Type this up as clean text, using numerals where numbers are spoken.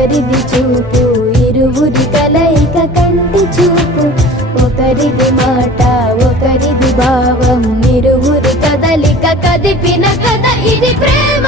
ఒకరిది చూపు ఇరువురి కలయిక కంటి చూపు, ఒకరిది మాట ఒకరిది భావం ఇరువురి కదలిక కదిపిన కథ ఇది ప్రేమ.